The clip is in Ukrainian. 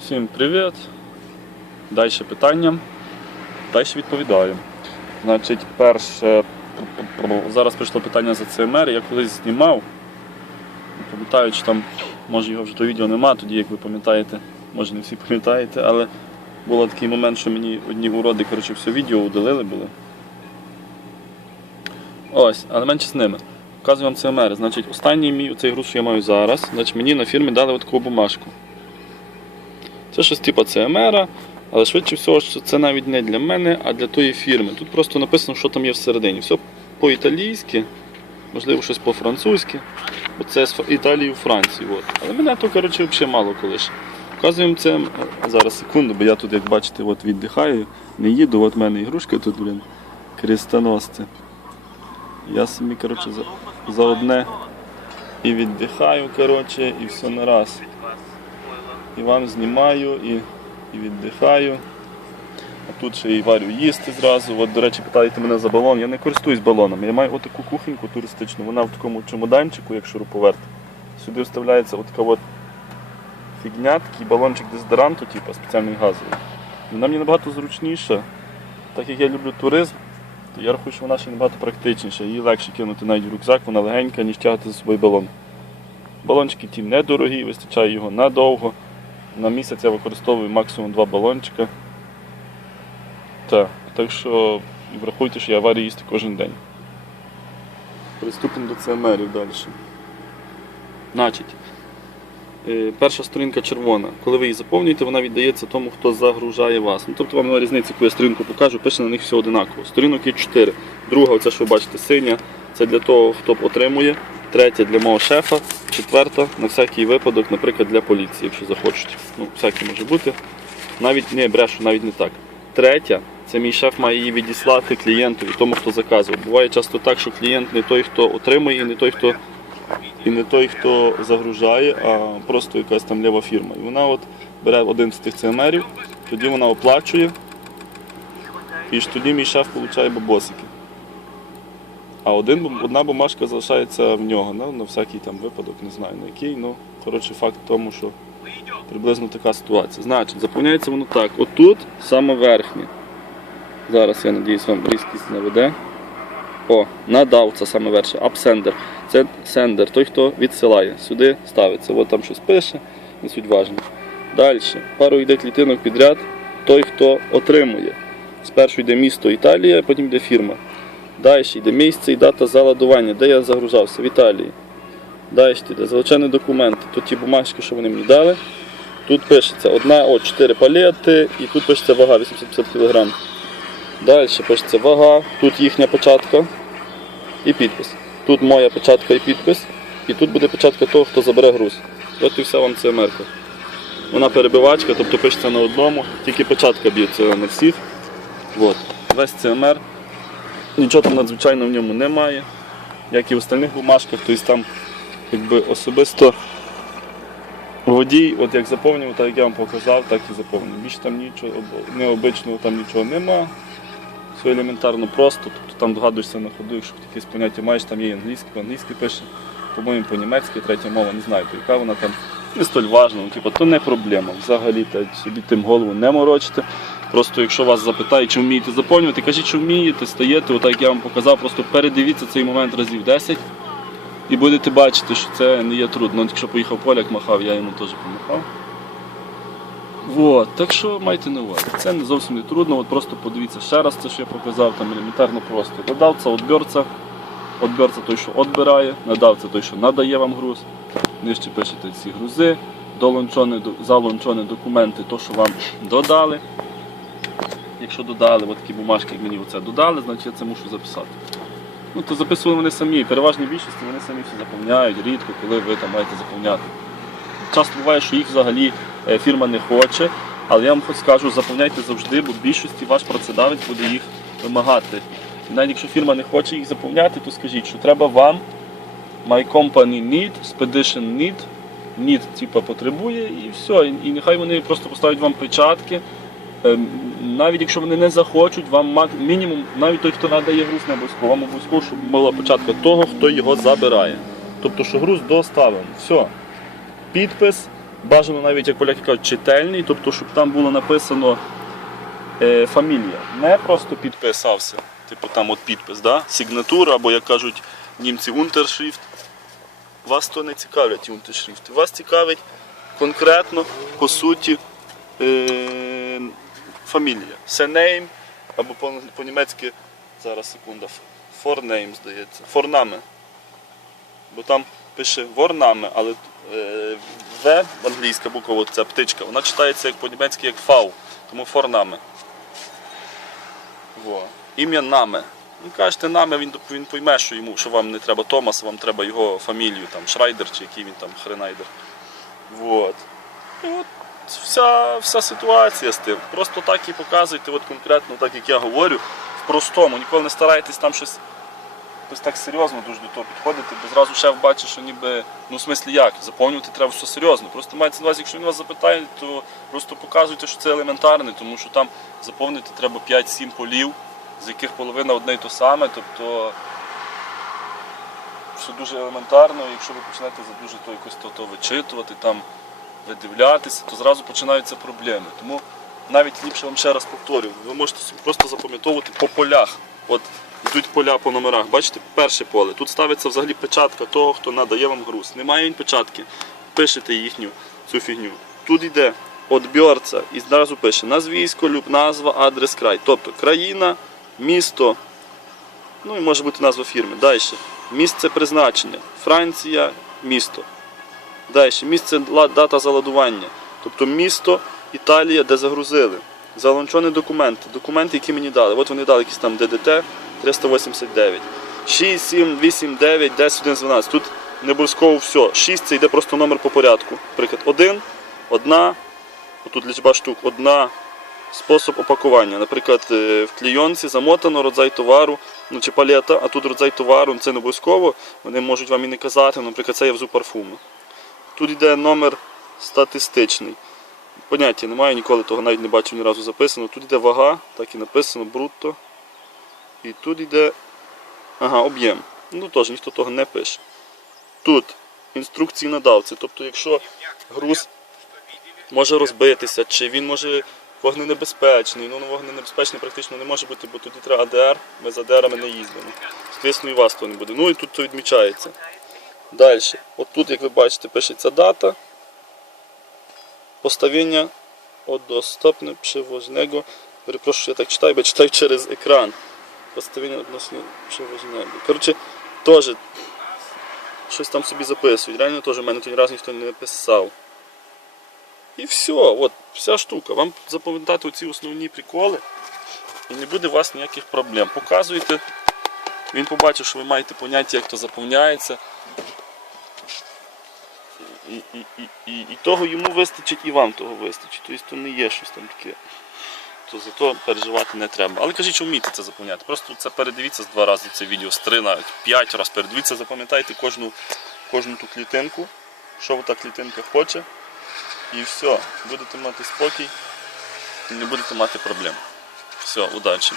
Всім привіт. Далі питання. Далі відповідаю. Значить, перше, зараз прийшло питання за ЦМР. Я колись знімав. Пам'ятаю, чи там, може його вже то відео нема, тоді, як ви пам'ятаєте, може не всі пам'ятаєте, але був такий момент, що мені одні уроди, коротше, все відео удалили були. Ось, але менше з ними. Показую вам ЦМР. Значить, останній мій цей груз, що я маю зараз, значить, мені на фірмі дали таку бумажку. Це щось типу ЦМР, але швидше всього, що це навіть не для мене, а для тої фірми. Тут просто написано, що там є всередині. Все по-італійськи, можливо, щось по-французьки. Це з Італії у Франції. От. Але мене то, коротше, взагалі мало коли ж. Показуємо це. Зараз секунду, бо я тут, як бачите, от віддихаю, не їду, от в мене ігрушка тут, блін, крестоносці. Я собі, коротше, за, за одне і віддихаю, коротше, і все на раз. І вам знімаю, і, і віддихаю. А тут ще і варю їсти зразу. От, до речі, питаєте мене за балон. Я не користуюсь балоном. Я маю отаку кухоньку туристичну. Вона в такому чемоданчику, як шуруповерт. Сюди вставляється отака от фігня, такий балончик дезодоранту, типу, спеціальний газовий. Вона мені набагато зручніша. Так як я люблю туризм, то я рахую, що вона ще набагато практичніша. Її легше кинути навіть в рюкзак, вона легенька, ніж тягати за собою балон. Балончики ті недорогі, вистачає його надовго. На місяць я використовую максимум два балончика. Так, так що врахуйте, що я варю їсти кожен день. Приступимо до ЦМРів далі. Значить, е, перша сторінка червона. Коли ви її заповнюєте, вона віддається тому, хто загружає вас. Ну, тобто вам немає різниці, яку я сторінку покажу, пише на них все одинаково. Сторінок є 4. Друга, оця, що ви бачите, синя, це для того, хто отримує. Третя для мого шефа. Четверта на всякий випадок, наприклад, для поліції, якщо захочуть. Ну, всяке може бути. Навіть не брешу, навіть не так. Третя, це мій шеф має її відіслати клієнту і тому, хто заказував. Буває часто так, що клієнт не той, хто отримує, і не той, хто і не той, хто загружає, а просто якась там лєва фірма. І вона от бере один з тих ЦМРів, тоді вона оплачує, і ж тоді мій шеф отримує бабосики. А один, одна бумажка залишається в нього, ну, на всякий там випадок, не знаю на який. Ну, коротше, факт в тому, що приблизно така ситуація. Значить, заповняється воно так. Отут саме верхнє. Зараз я надіюсь, вам різкість наведе. О, надав це саме верше. Апсендер. Це сендер, той, хто відсилає. Сюди ставиться. От там щось пише, не суть важно. Далі. Пару йде клітинок підряд. Той, хто отримує. Спершу йде місто Італія, потім йде фірма. Далі йде місце і дата заладування, де я загружався в Італії. Далі йде залучені документи. Тут ті бумажки, що вони мені дали. Тут пишеться одна, о, 4 палети, і тут пишеться вага 850 кг. Далі пишеться вага, тут їхня початка і підпис. Тут моя початка і підпис, і тут буде початка того, хто забере груз. От і вся вам ЦМРка. Вона перебивачка, тобто пишеться на одному, тільки початка б'ється на всіх. От. Весь ЦМР. Нічого там надзвичайно в ньому немає, як і в остальних бумажках, тобто там якби особисто водій, от як заповнював, так як я вам показав, так і заповнював. Більше там нічого об- необичного там нічого нема. Все елементарно просто, тобто там догадуєшся на ходу, якщо хоч якесь поняття маєш, там є і англійське, по-англійськи пише, по-моєму, по-німецьки, третя мова, не знаю, то яка вона там не столь важна, ну, типу, то не проблема. Взагалі та собі тим голову не морочите. Просто якщо вас запитають, чи вмієте заповнювати, кажіть, що вмієте, стаєте, отак як я вам показав, просто передивіться цей момент разів 10 і будете бачити, що це не є трудно. Якщо поїхав поляк, махав, я йому теж помахав. Вот, так що майте на увазі. Це не зовсім не трудно, от просто подивіться ще раз це, що я показав, там елементарно просто. Додавця, отберця, отберця той, що відбирає, надавця той, що надає вам груз. Нижче пишете ці грузи, долончоні, залончоні документи, то, що вам додали. Якщо додали, от такі бумажки, як мені оце додали, значить я це мушу записати. Ну, то записували вони самі. Переважній більшості вони самі все заповняють, рідко, коли ви там маєте заповняти. Часто буває, що їх взагалі е, фірма не хоче, але я вам хоч скажу, заповняйте завжди, бо в більшості ваш працедавець буде їх вимагати. І навіть якщо фірма не хоче їх заповняти, то скажіть, що треба вам My company need, expedition need, need типа потребує і все. І, і нехай вони просто поставлять вам печатки. Навіть якщо вони не захочуть, вам мінімум, навіть той, хто надає груз, не обов'язково, вам обов'язково, щоб була початка того, хто його забирає. Тобто, що груз доставлено. Все. Підпис, Бажано навіть, як поляки кажуть, чительний, тобто, щоб там було написано е, фамілія. Не просто підписався, типу там от підпис, да? сигнатура, або як кажуть німці унтершрифт. Вас то не цікавлять унтершрифти. Вас цікавить конкретно, по суті, е, фамілія. Surname, або по- по-німецьки, зараз секунда, forename, здається, форнаме. Бо там пише ворнаме, але е, В, англійська буква, ця птичка, вона читається як по-німецьки як фау, тому форнаме. Во. Ім'я наме. Ви кажете наме, він, він пойме, що йому, що вам не треба Томас, вам треба його фамілію, там Шрайдер чи який він там Хренайдер. Вот. І от вся, вся ситуація з тим. Просто так і показуйте, от конкретно, так як я говорю, в простому. Ніколи не старайтесь там щось якось так серйозно дуже до того підходити, бо зразу шеф бачить, що ніби, ну в смислі як, заповнювати треба все серйозно. Просто мається на увазі, якщо він вас запитає, то просто показуйте, що це елементарне, тому що там заповнити треба 5-7 полів, з яких половина одне й то саме. Тобто все дуже елементарно, якщо ви почнете за дуже то якось то, то вичитувати, там видивлятися, то зразу починаються проблеми. Тому навіть ліпше вам ще раз повторюю, ви можете собі просто запам'ятовувати по полях. От йдуть поля по номерах. Бачите, перше поле. Тут ставиться взагалі печатка того, хто надає вам груз. Немає він печатки. Пишете їхню цю фігню. Тут йде одбірця і зразу пише назвісько, люб, назва, адрес, край. Тобто країна, місто, ну і може бути назва фірми. Далі. Місце призначення. Франція, місто. Далі. Місце дата заладування. Тобто місто, Італія, де загрузили. Залончені документи. Документи, які мені дали. От вони дали якісь там ДДТ 389. 6, 7, 8, 9, 10, 11, 12. Тут не обов'язково все. 6 це йде просто номер по порядку. Наприклад, 1, одна, отут лічба штук, одна. Спосіб опакування. Наприклад, е, в клійонці замотано родзай товару, ну чи палета, а тут родзай товару, це не обов'язково. Вони можуть вам і не казати, наприклад, це я взу парфуми. Тут йде номер статистичний. Поняття немає, ніколи того навіть не бачив ні разу записано. Тут йде вага, так і написано, брутто. І тут йде ага, об'єм. Ну теж ніхто того не пише. Тут інструкції надавці. Тобто, якщо груз може розбитися, чи він може вогненебезпечний. Ну, вогненебезпечний практично не може бути, бо тоді треба АДР, ми з АДРами не їздимо. Звісно, і вас то не буде. Ну і тут то відмічається. Далі. От тут, як ви бачите, пишеться дата. Postawienia odostępne przewoźnego. Перепрошую, я так читаю, бо читаю через екран. Postawienia odnośnie przewoźnego. Коротше, теж щось там собі записують. Реально теж в мене тоді раз ніхто не писав. І все, от, вся штука. Вам запам'ятати оці основні приколи і не буде у вас ніяких проблем. Показуєте, він побачив, що ви маєте поняття, як то заповняється. І, і, і, і, того йому вистачить, і вам того вистачить. Тобто то не є щось там таке. То за то переживати не треба. Але кажіть, що вмієте це заповняти. Просто це передивіться з два рази це відео, з три навіть п'ять разів передивіться, запам'ятайте кожну, кожну ту клітинку, що та клітинка хоче. І все, будете мати спокій не будете мати проблем. Все, удачі.